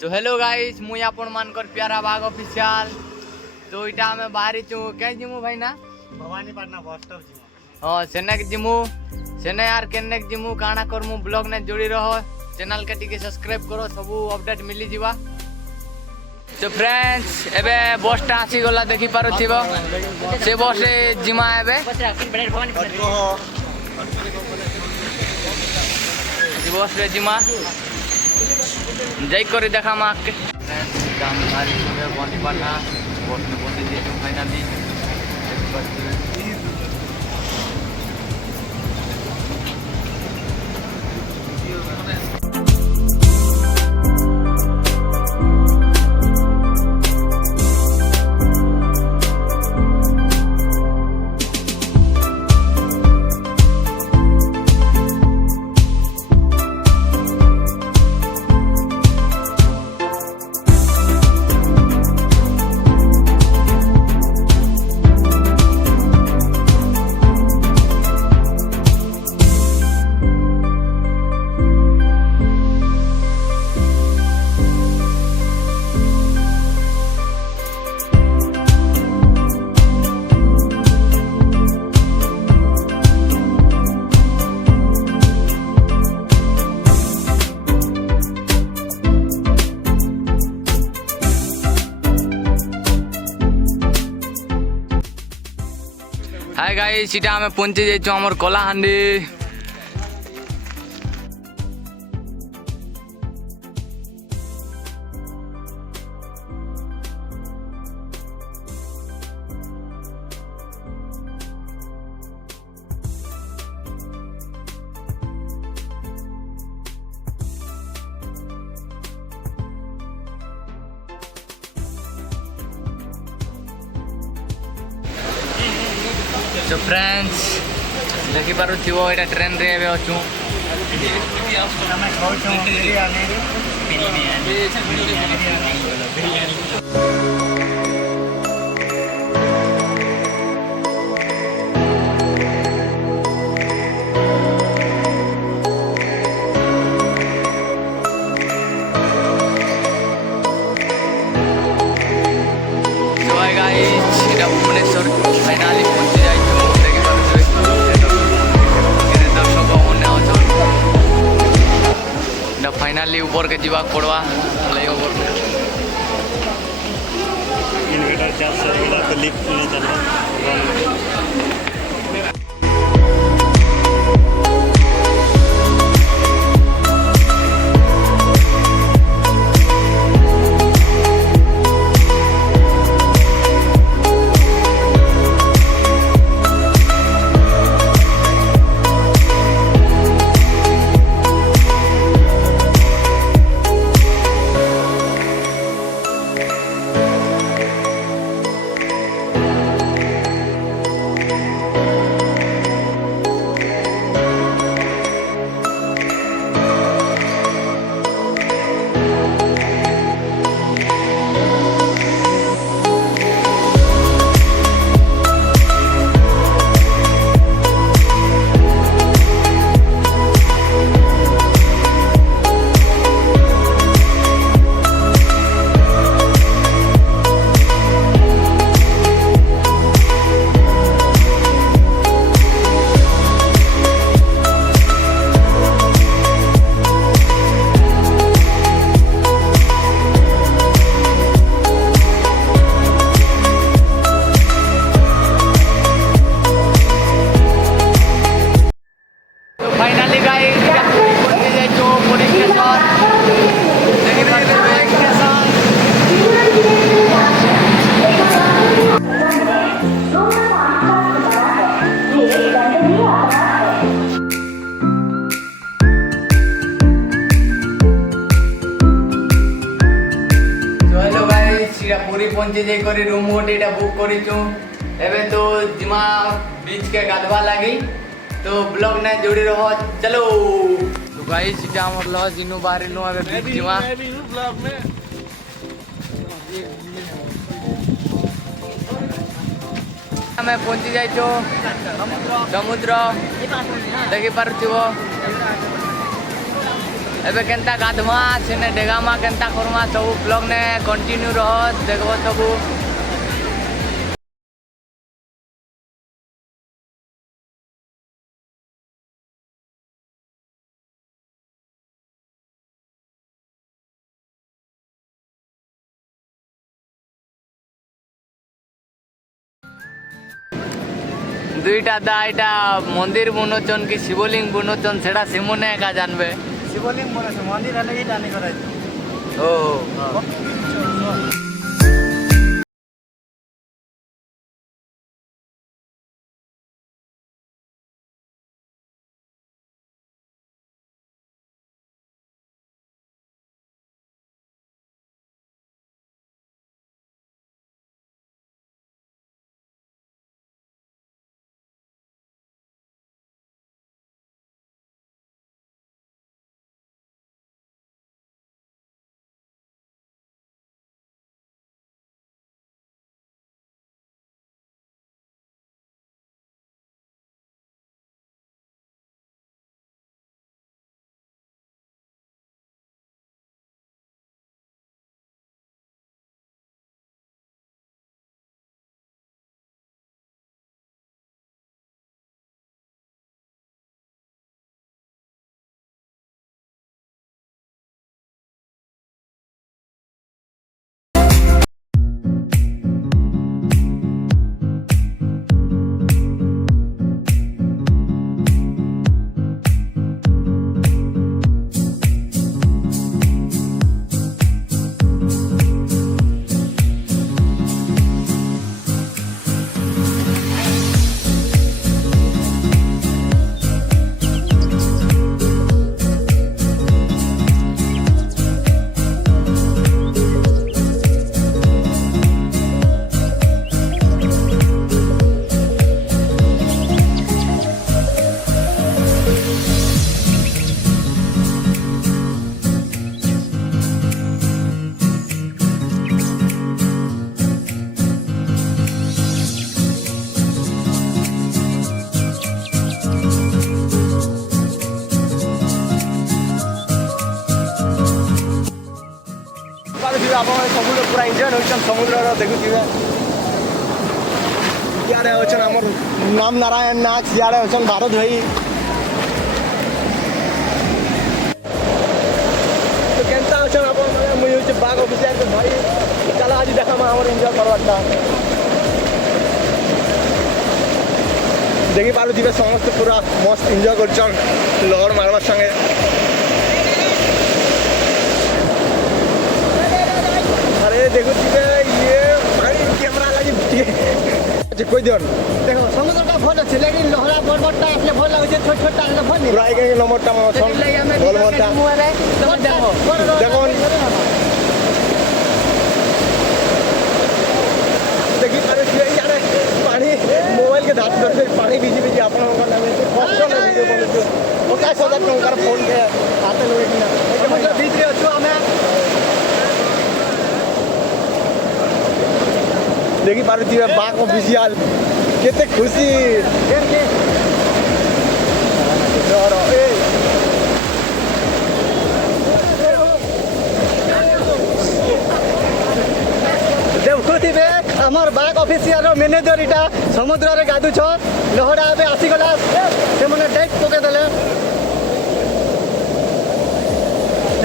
So hello guys मुई आपण मानकर प्यारा बाग ऑफिशियल तो इटा हमें बाहरी छु कहीं जिमु भाई ना भवानीपाटना बस स्टॉप जिमु। हां सेने के जिमु सेने यार केने के जिमु काना करमु ब्लॉग ने जोड़ी रहो चैनल के टिके सब्सक्राइब करो सब अपडेट मिली जीवा। तो फ्रेंड्स एबे बस टा आसी गला देखि पारो थिबो से बस रे जिमा एबे बस रे जिमा जय करी देखा माँ के काम भारी सुबह बनी पाना बस में बंदी दे दूं फाइनली हाय गाइस सीटा हमें पहुंचे जाइछो हमर कलाहांडी तो फ्रेंड्स देखि पारो थिवो एटा ट्रेन रे एबे अछु हमें खाउ छु तो हाय गाइस सीटा भुवनेश्वर फाइनली पहुंचे जाइछो देखि पारो केने दर्शक होने अछो ना फाइनली ऊपर के जीवा पड़वा फ्लाईओवर इन्वर्टर चार्ज से तो लिफ्ट नहीं चल रहा। फाइनली गाइस पहुंचे जाइछो पुरी स्टेशन देखि पारो तो हेलो गाइस सीधा पुरी पहुंचे जाई करी रूम होटेटा बुक करिछु एबे तो जिमा बीच के गाधवा लागी तो ब्लॉग ने जोड़ी रहो चलो। तो गाइस सीटा हमर ल जिनु बाहरी नो अबे बीच जिमा ब्लॉग में हमें पहुंची जाइछो समुद्र देखि पारुथिबो एबे केनता गाधमा सेने डेगामा केनता करमा सब ब्लॉग ने कंटिन्यू रह देखबो सब। दुईटा दा एटा मंदिर बनोचन कि शिवलिंग बनोचन सेटा सिमुने एका जानबे। शिवलिंग बने मंदिर हेले ही डानी कराई ओ ଆପଣ ସବୁବେଳେ ପୁରା ଏନ୍ଜୟ ହେଉଛନ୍ ସମୁଦ୍ରର ଦେଖୁଥିବେ। ଇଆଡ଼େ ଅଛନ୍ ଆମର ନାମ ନାରାୟଣ ନାଥ, ଇଆଡ଼େ ଅଛନ୍ ଭାରତ ଭାଇ। ତ କେନ୍ତା ଅଛନ୍ ଆପଣ? ମୁଇଁ ହଉଛି ବାଘ ଅଫିସିଆଲ ଭାଇ। ଚାଲ ଆଜି ଦେખાମା ଆମର ଏନ୍ଜୟ କରବାରଟା। ଦେଖିପାରୁଥିବେ ସମସ୍ତେ ପୁରା ମସ୍ତ ଏନ୍ଜୟ କରୁଛନ୍ ଲହର ମାରବାର ସାଙ୍ଗେ। अरे देखो ये कैमरा लगी कोई दियन देखो समुद्र का फोन अच्छे लेकिन लोहरा बड़बड़टा अपने फोन लगे छोट छोटा अपने फोन नहीं पूरा एक नंबरटा में छन बड़बड़टा देखो देखो देखि पारे यार पानी मोबाइल के धात कर पानी बीजी बीजी आपन का नाम है कष्ट में वीडियो बनो ओ का 1000 टंका फोन के हाथे लगे कि ना मतलब बीच रे अछु हमें देखी पारुथिबे बाघ ऑफिशियल केते खुशी देखुथिबे हमर बाघ ऑफिशियल मैनेजर इटा समुद्र रे गादु छ लहरा आबे आसी गला से मने डेट पके देले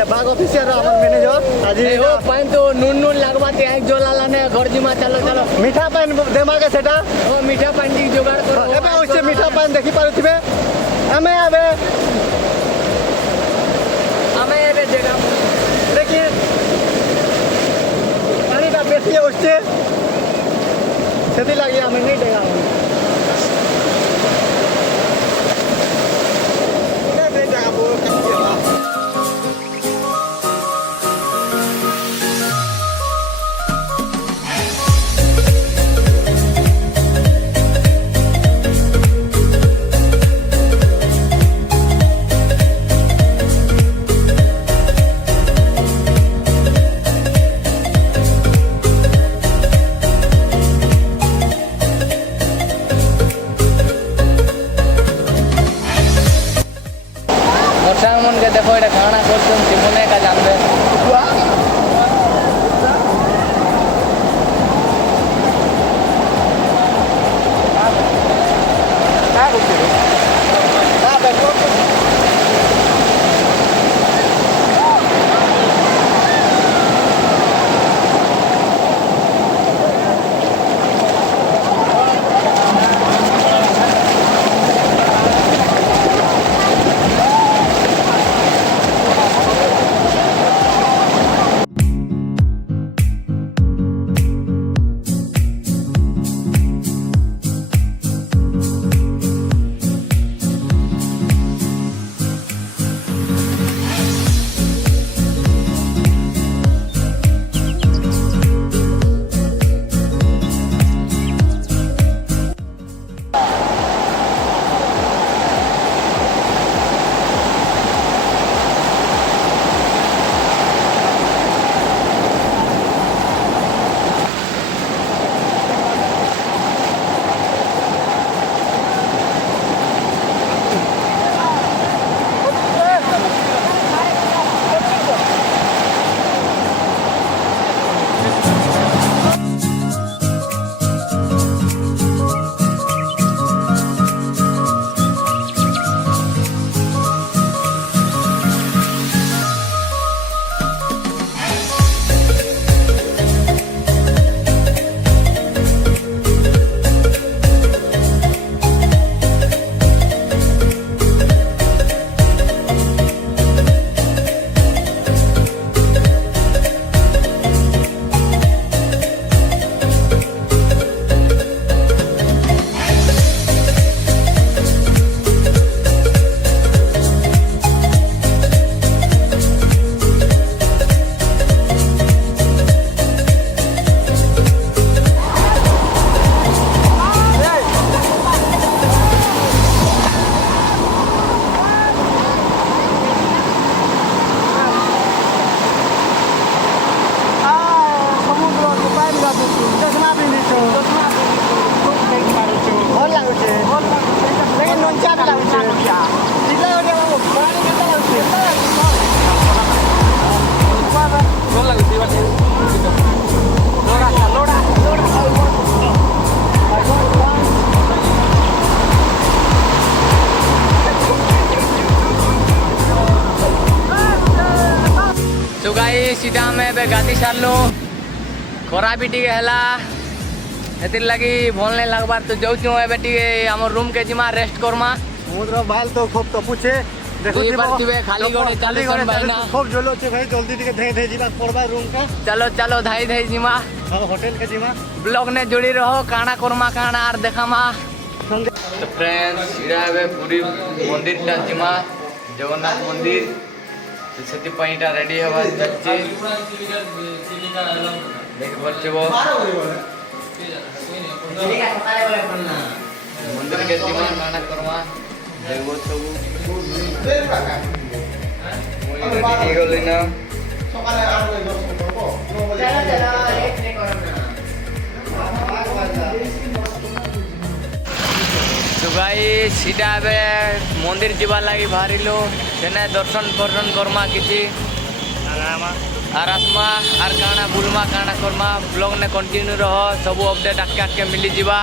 बाघ ऑफिसियर हमर मैनेजर आज हो पाइन तो नून नून लागबा ते आइ जोलाला ने घर जिमा चलो चलो मीठा पान देमा के सेटा ओ मीठा पान दी जोगाड़ करो एबे ओसे मीठा पान देखि पारुथिबे हमें आबे जगह देखिए पानी का बेसी ओसे सेति लागि हमें नहीं देगा ଏବେ ଗାଧି ସାରିଲୁ ଖରା ବି ଟିକେ ହେଲା ଏଥିର୍ ଲାଗି ଭଲ ନାଇଁ ଲାଗବାର୍ ତ ଯାଉଛୁ ଏବେ ଟିକେ ଆମର ରୁମ୍ କେ ଯିମା ରେଷ୍ଟ କରମା সমুদ্র বাল তো খুব তপুছে ଦୁଇ ପାରୁଥିବେ ଖାଲି ଗଣେ ଚାଲୁଛନ୍ ଭାଇନା খুব জ্বলছে ভাই জলদি ଟିକେ ধেই ধেই ଯିବା ପଡବା ରୁମ୍ କା चलो चलो धाई धाई जिमा ଆଉ ହୋଟେଲ କେ ଯିବା ब्लॉग ने जोड़ी रहो काना कोरमा काना आर देखामा সঙ্গে तो फ्रेंड्स इरा है पूरी मंदिर टा जिमा जगन्नाथ मंदिर तो सेति पइटा रेडी हवा जाचे देख बच्चो मंदिर के जिमा काना कोरमा देखो सब रेडी गली ना সকালে আর ওই দর্শন করব चलो चलो लेट नहीं करो ना तो गाइस सीधा बे मंदिर जीवा लगी बाहरिलो सेने दर्शन पर्शन करमा किछि आर आसमा आर काना बुलमा काना करमा ब्लॉग ने कंटिन्यू रहो सब अपडेट आके आके मिली जीवा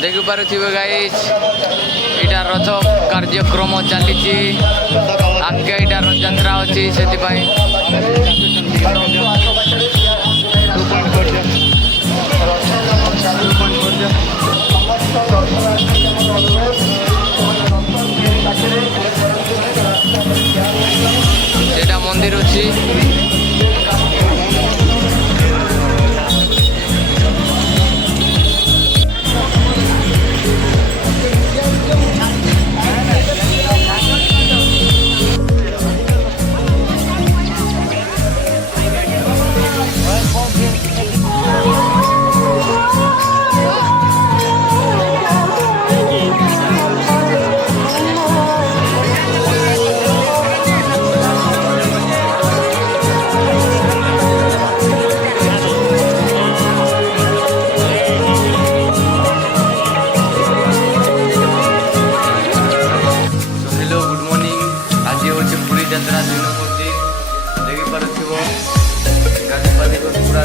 देखि पारुथिबे गाइस इटा रथ कार्यक्रम चलीची आगे इटा रथयात्रा अछि सेति पई सेटा मंदिर अछि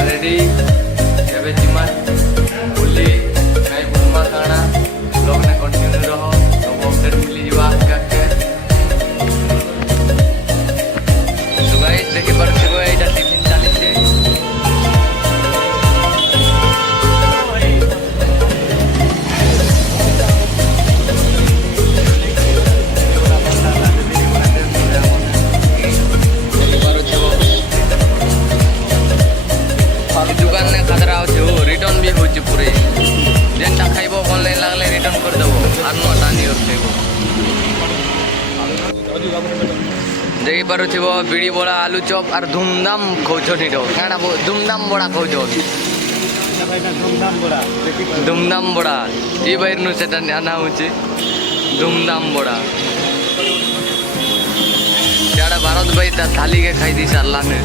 रेडी एबे जिमा बुली काई बुलमा काना ब्लॉग ने कंटिन्यू रहो सब अपडेट मिली जीवा आके तो गाइस देखि परथिबो एटा टिफिन चालिছে दुकान ने खतरा हो रिटर्न भी हो पूरे जेनटा खाइबो भल नहीं लागले रिटर्न कर देबो आर नटा नि रखेबो देखि पारुथिबो बिड़ी बड़ा आलू चॉप आर धूमधाम खौछो निडो काना धूमधाम बड़ा खौछो धूमधाम बड़ा ई बाहिर नु सेटा आना होची धूमधाम बड़ा जाड़ा भारत भाई ता थाली के खाई दी सारला ने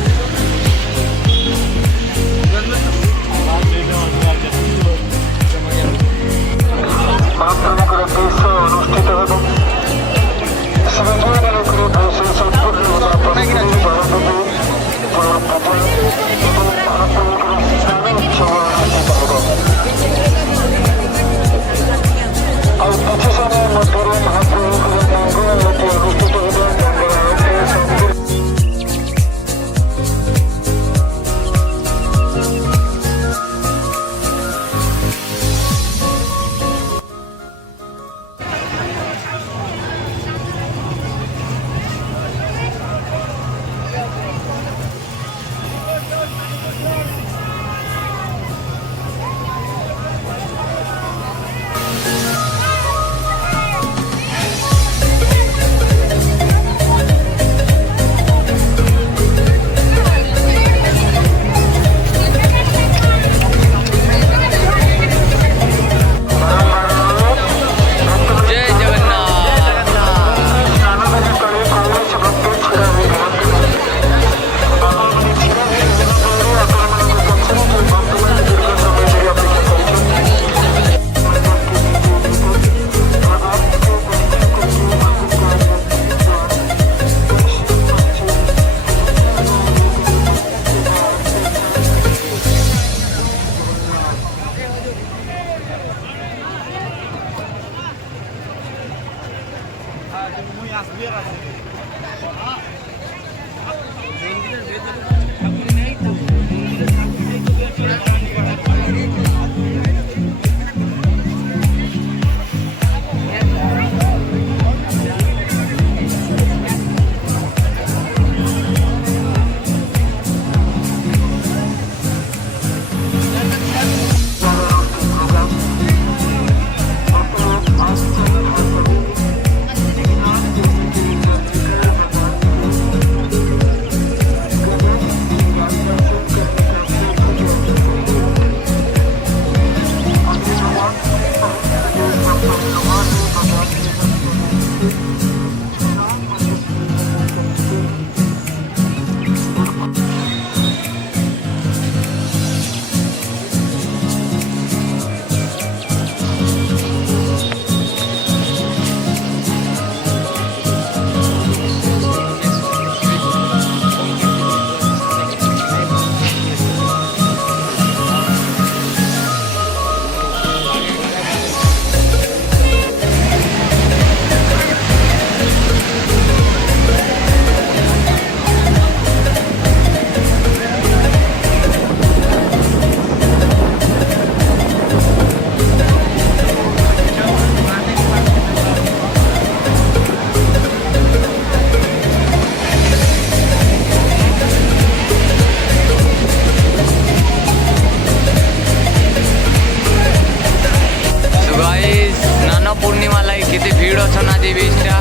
ପୂର୍ଣ୍ଣିମା ଲାଗି କେତେ ଭିଡ଼ ଅଛନ୍ ଆଜି ବିଚ୍ଟା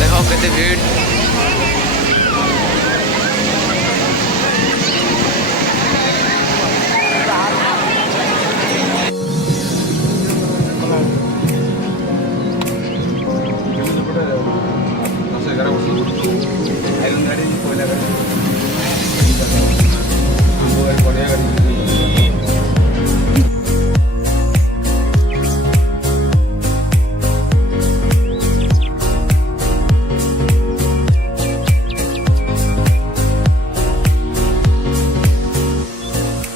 ଦେଖ କେତେ ଭିଡ଼ ବଢିଆ ଗାଡ଼ି